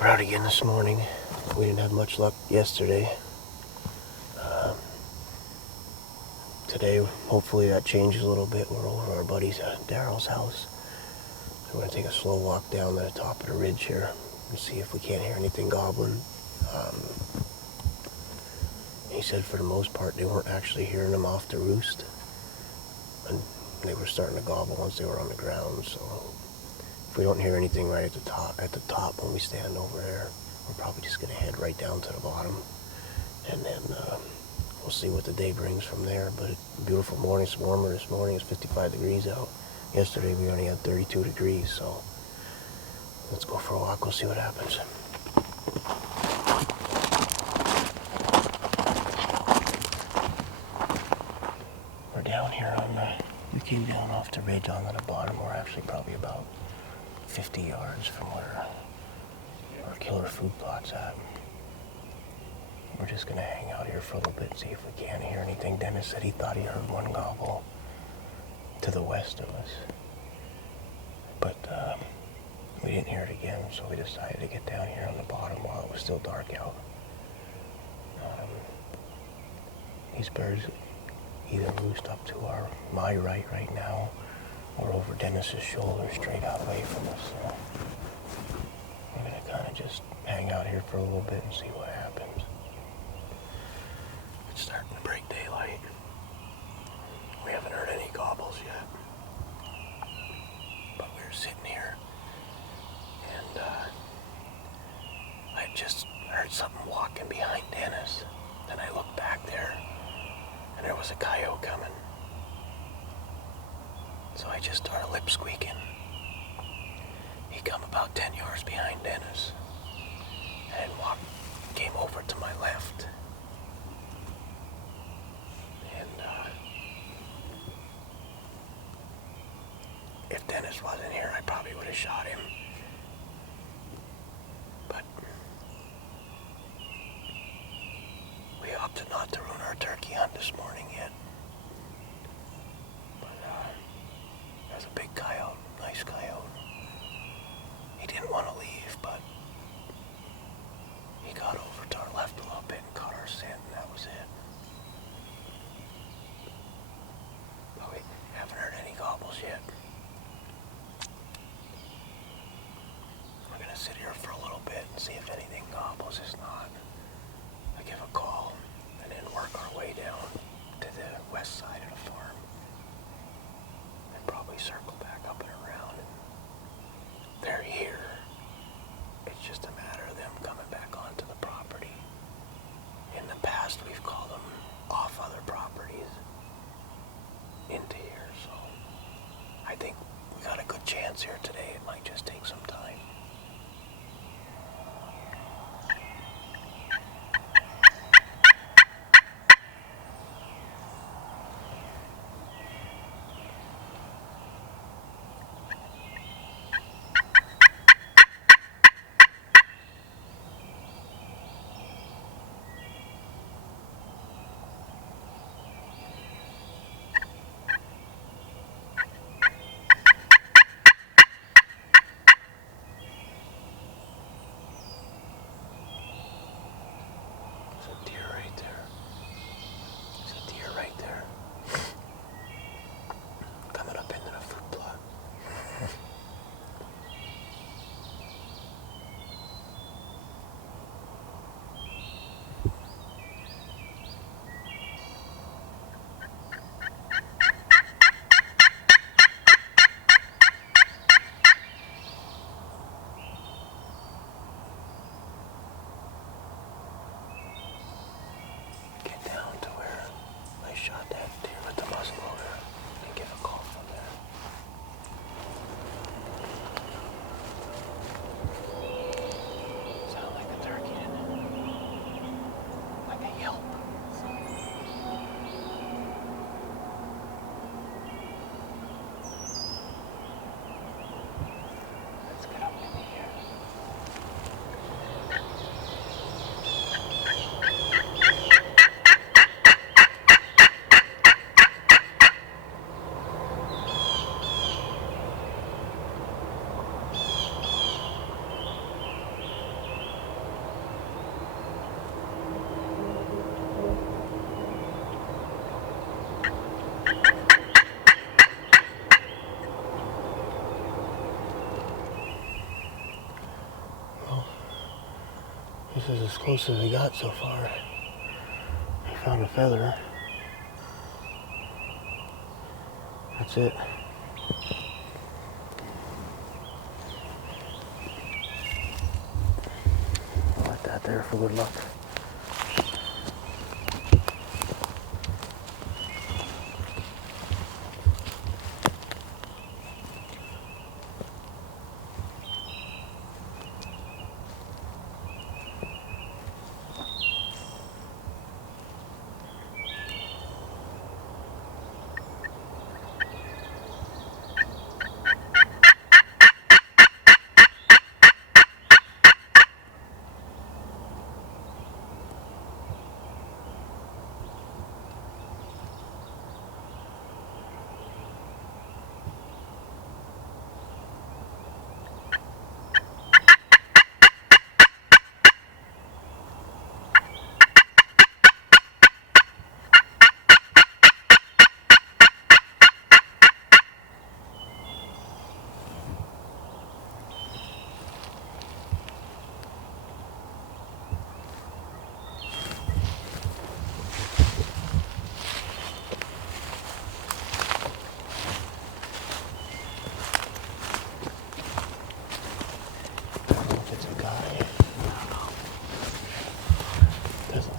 We're out again this morning. We didn't have much luck yesterday. Today, hopefully that changes a little bit. We're over our buddy's Daryl's house. We're going to take a slow walk down the top of the ridge here and see if we can't hear anything gobbling. He said for the most part they weren't actually hearing them off the roost, and they were starting to gobble once they were on the ground. So if we don't hear anything right at the top when we stand over there, we're probably just going to head right down to the bottom, and then we'll see what the day brings from there. But it's a beautiful morning. It's warmer this morning. It's 55 degrees out. Yesterday we only had 32 degrees, so let's go for a walk. We'll see what happens. We're down here we came down off the ridge onto the bottom. We're actually probably about 50 yards from where our killer food plot's at. We're just going to hang out here for a little bit and see if we can hear anything. Dennis said he thought he heard one gobble to the west of us. But we didn't hear it again, so we decided to get down here on the bottom while it was still dark out. These birds either roost up to my right now, or over Dennis's shoulder straight out away from us. So we're going to kind of just hang out here for a little bit and see what happens. It's starting to break daylight. We haven't heard any gobbles yet. But we were sitting here, and I just heard something walking behind Dennis. Then I looked back there, and there was a coyote coming. So I just started lip squeaking. He come about 10 yards behind Dennis, and came over to my left. If Dennis wasn't here, I probably would have shot him. But we opted not to ruin our turkey hunt this morning yet. But there's a big coyote, nice coyote. He didn't want to leave, but he got over to our left a little bit and caught our scent, and that was it. But we haven't heard any gobbles yet. Sit here for a little bit and see if anything gobbles. If not, I give a call and then work our way down to the west side of the farm and probably circle back up and around. And they're here. It's just a matter of them coming back onto the property. In the past, we've called them off other properties into here, so I think we got a good chance here today. It might just take some time. This is as close as we got so far. We found a feather. That's it. I'll let that there for good luck.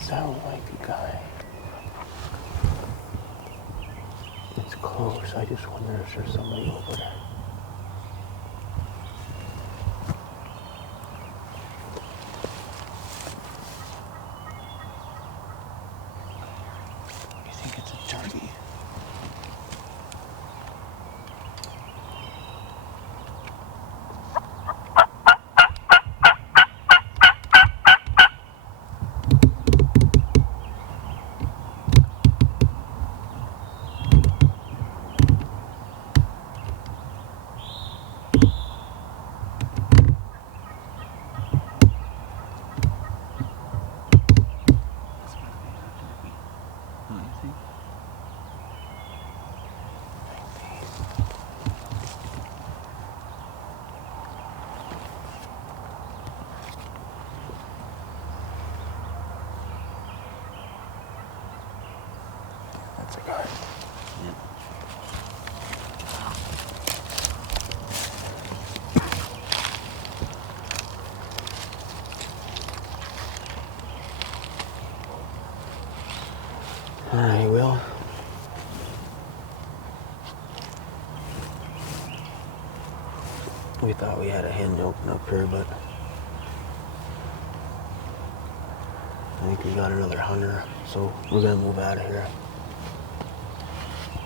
Sound like a guy. It's close. I just wonder if there's somebody over there. You think it's a turkey? That's a guy. Yep. All right, Will. We thought we had a hen open up here, but I think we got another hunter, so we're gonna move out of here.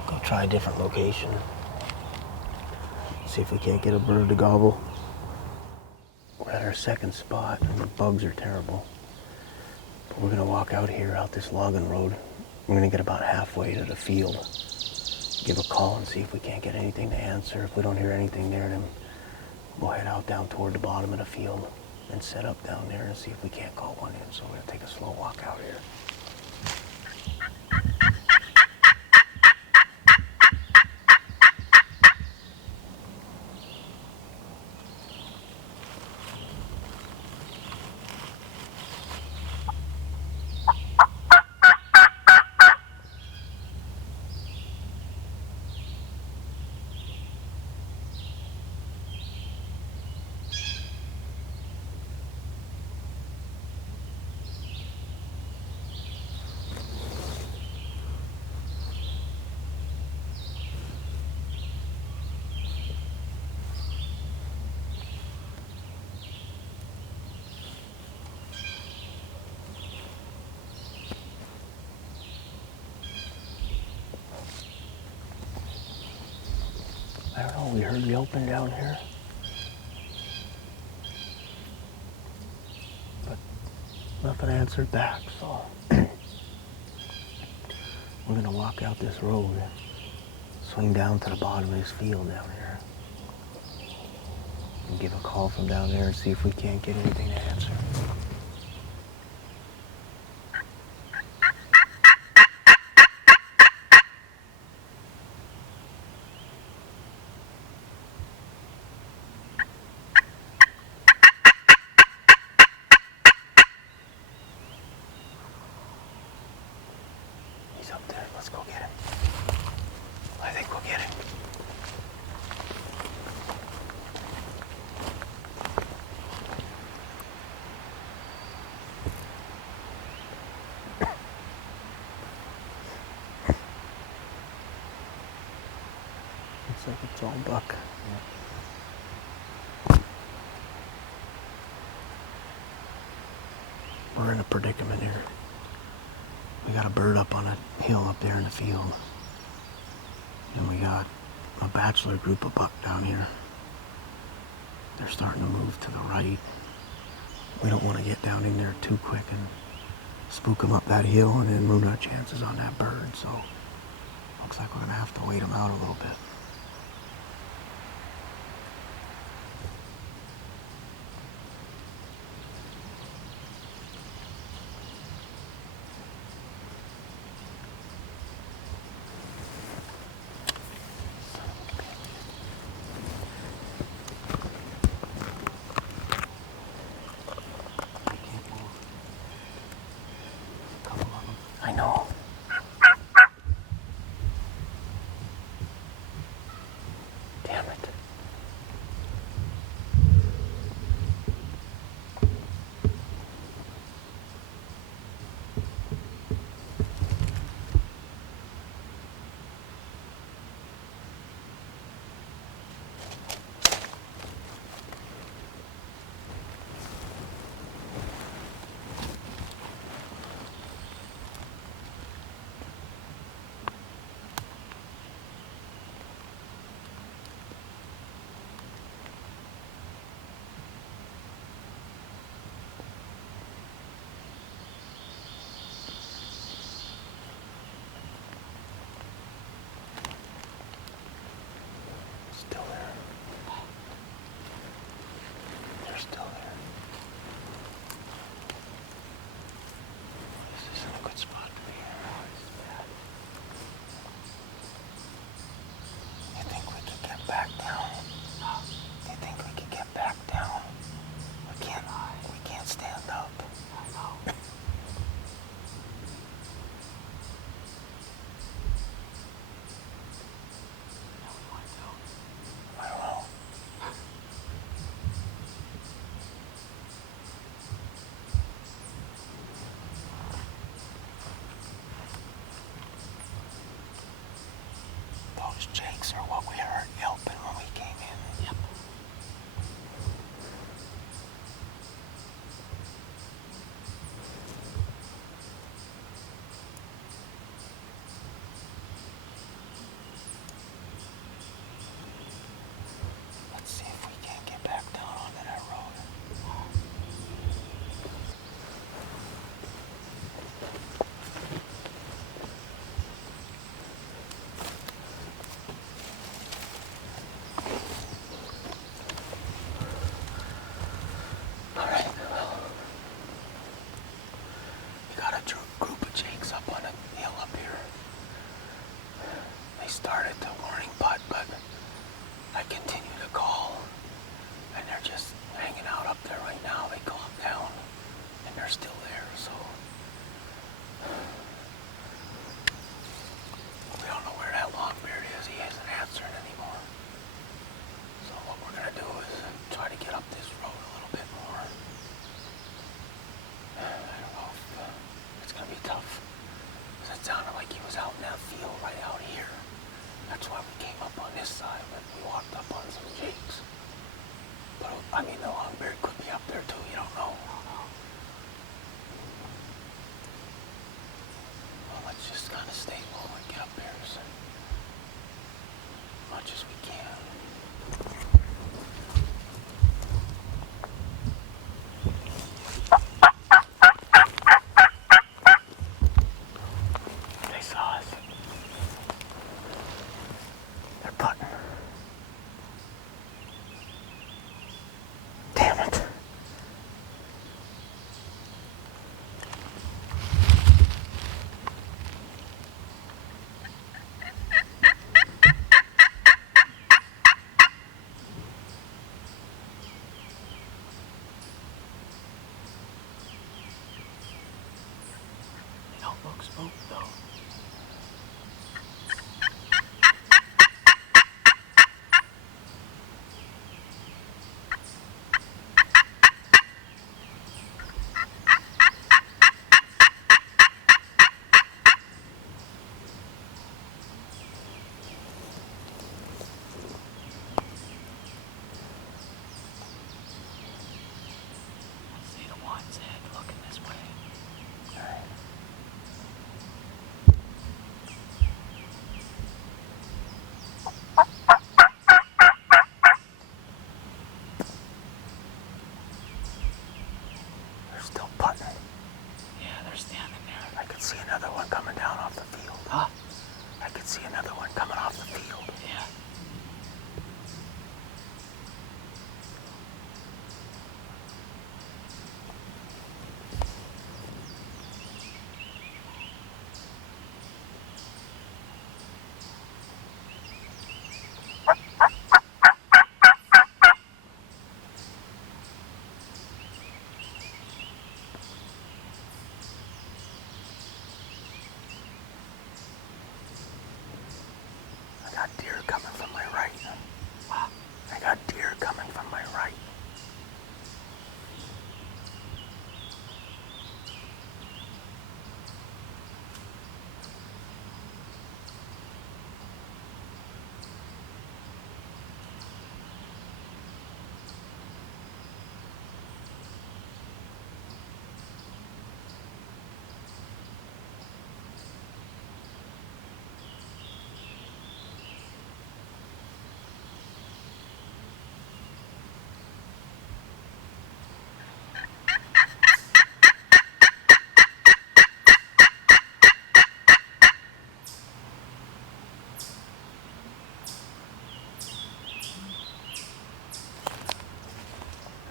Go try a different location. See if we can't get a bird to gobble. We're at our second spot, and the bugs are terrible. But we're gonna walk out here, out this logging road. We're gonna get about halfway to the field. Give a call and see if we can't get anything to answer. If we don't hear anything there, then we'll head out down toward the bottom of the field and set up down there and see if we can't call one in. So we're gonna take a slow walk out here. I don't know, we heard yelping down here. But nothing answered back, so we're gonna walk out this road, swing down to the bottom of this field down here, and give a call from down there and see if we can't get anything to answer. go get him. I think we'll get him. Looks like it's all buck. Yeah. We're in a predicament here. We got a bird up on a hill up there in the field. And we got a bachelor group of buck down here. They're starting to move to the right. We don't want to get down in there too quick and spook them up that hill and then ruin our chances on that bird. So looks like we're going to have to wait them out a little bit. I know. Damn it. Still there. They're still there. This isn't a good spot for me. This is bad. You think we can get back down? Do you think we can get back down? We can't stand up. I know. I don't know. Those jakes are what we heard yelping when we came in. Yep. Let's see if we can't get back down onto that road. All right, well, we got a group of jakes up on a hill up here. They started the warning putt, but I continue to call, and they're just hanging out up there right now. They calm down, and they're still there, so we don't know where that longbeard is. He hasn't answered anymore. So what we're gonna do is try to get up this road a little bit more. I don't know if it's gonna be tough, because it sounded like he was out in that field right out here. That's why we came up on this side, but we walked up on some jakes. But I mean, the longbeard could be up there too. You don't know.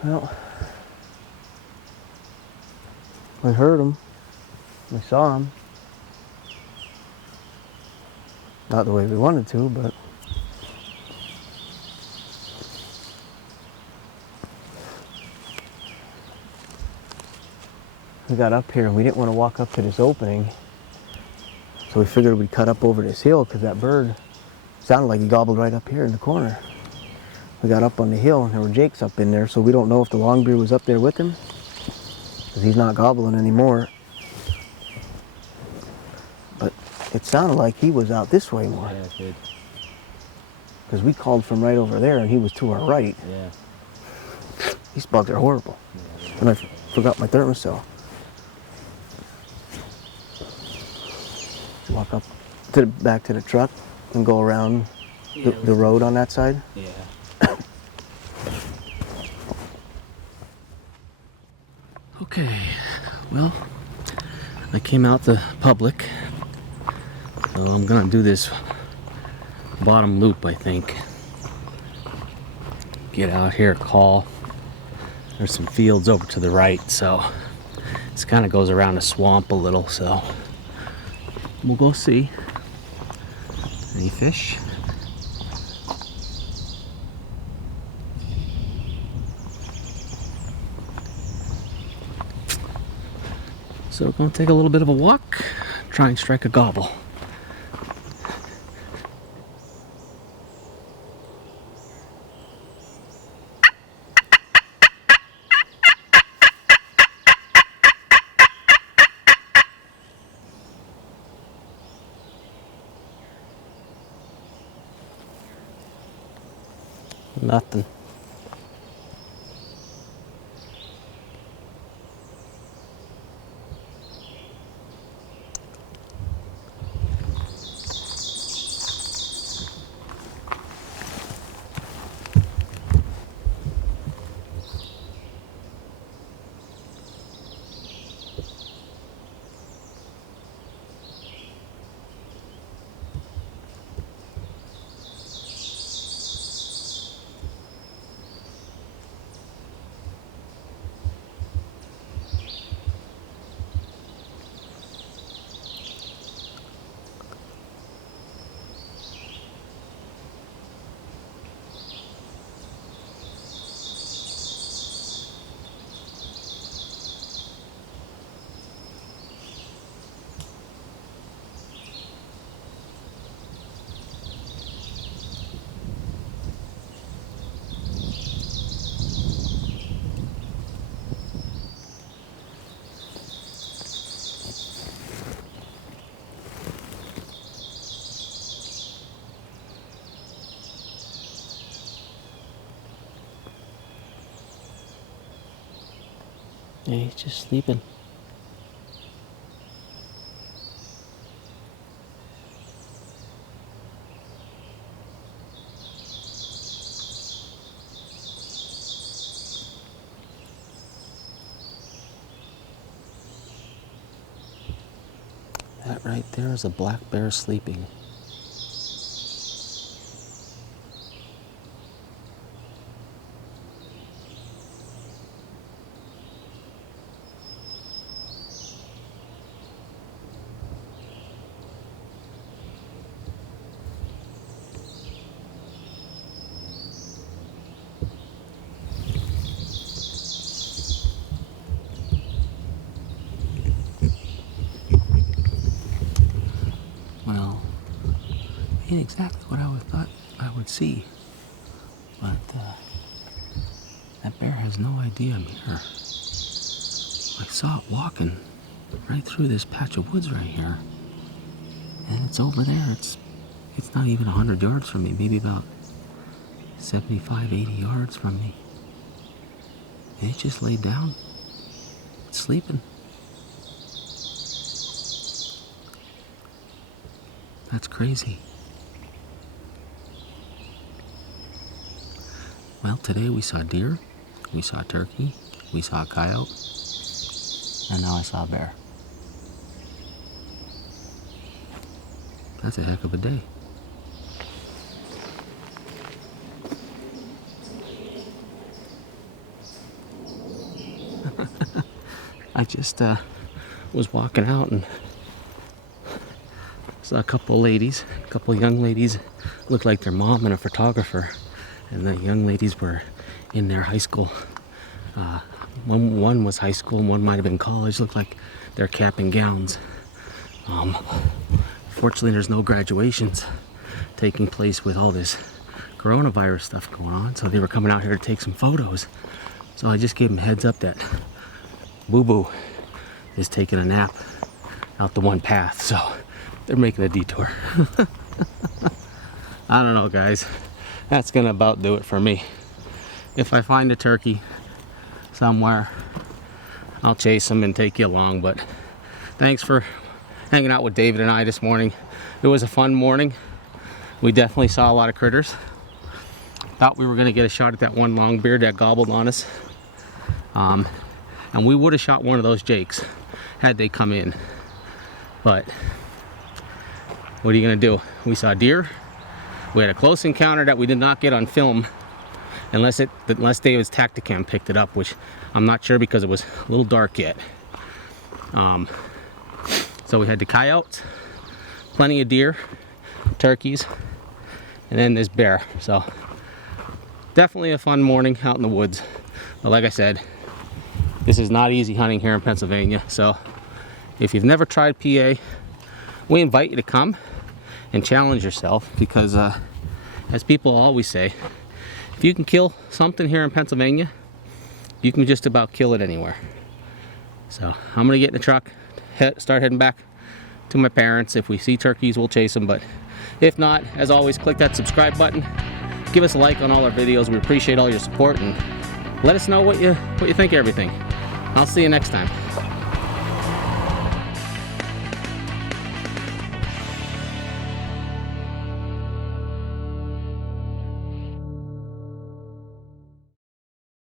Well, we heard him. We saw him. Not the way we wanted to, but we got up here and we didn't want to walk up to this opening. So we figured we'd cut up over this hill because that bird sounded like he gobbled right up here in the corner. We got up on the hill and there were jakes up in there, so we don't know if the longbeard was up there with him because he's not gobbling anymore. But it sounded like he was out this way more. Yeah, it did. Because we called from right over there and he was to our right. Yeah. These bugs are horrible. Yeah, And I forgot my thermocell. Walk up to back to the truck and go around the road on that side. Yeah. Okay, well, I came out to public, so I'm gonna do this bottom loop, I think. Get out here, call. There's some fields over to the right, so this kind of goes around the swamp a little, so we'll go see. Any fish? So we're going to take a little bit of a walk, try and strike a gobble. Nothing. Yeah, he's just sleeping. That right there is a black bear sleeping. Well, ain't exactly what I would thought I would see, but that bear has no idea I'm here. I saw it walking right through this patch of woods right here, and it's over there. It's not even 100 yards from me, maybe about 75, 80 yards from me. And it just laid down, it's sleeping. That's crazy. Well, today we saw deer, we saw turkey, we saw a coyote, and now I saw a bear. That's a heck of a day. I just was walking out and saw a couple ladies, a couple young ladies, looked like their mom and a photographer, and the young ladies were in their high school. One was high school and one might have been college. Looked like their cap and gowns. Fortunately, there's no graduations taking place with all this coronavirus stuff going on, so they were coming out here to take some photos. So I just gave them a heads up that Boo Boo is taking a nap out the one path, so they're making a detour. I don't know, guys. That's gonna about do it for me. If I find a turkey somewhere, I'll chase them and take you along. But thanks for hanging out with David and I this morning. It was a fun morning. We definitely saw a lot of critters. Thought we were gonna get a shot at that one longbeard that gobbled on us. And we would have shot one of those jakes had they come in. But what are you gonna do? We saw deer. We had a close encounter that we did not get on film, unless David's Tacticam picked it up, which I'm not sure because it was a little dark yet. So we had the coyotes, plenty of deer, turkeys, and then this bear. So definitely a fun morning out in the woods. But like I said, this is not easy hunting here in Pennsylvania. So if you've never tried PA, we invite you to come and challenge yourself, because as people always say, if you can kill something here in Pennsylvania, you can just about kill it anywhere. So I'm gonna get in the truck, start heading back to my parents. If we see turkeys, we'll chase them, but if not, as always, click that subscribe button, give us a like on all our videos. We appreciate all your support, and let us know what you think of everything. I'll see you next time.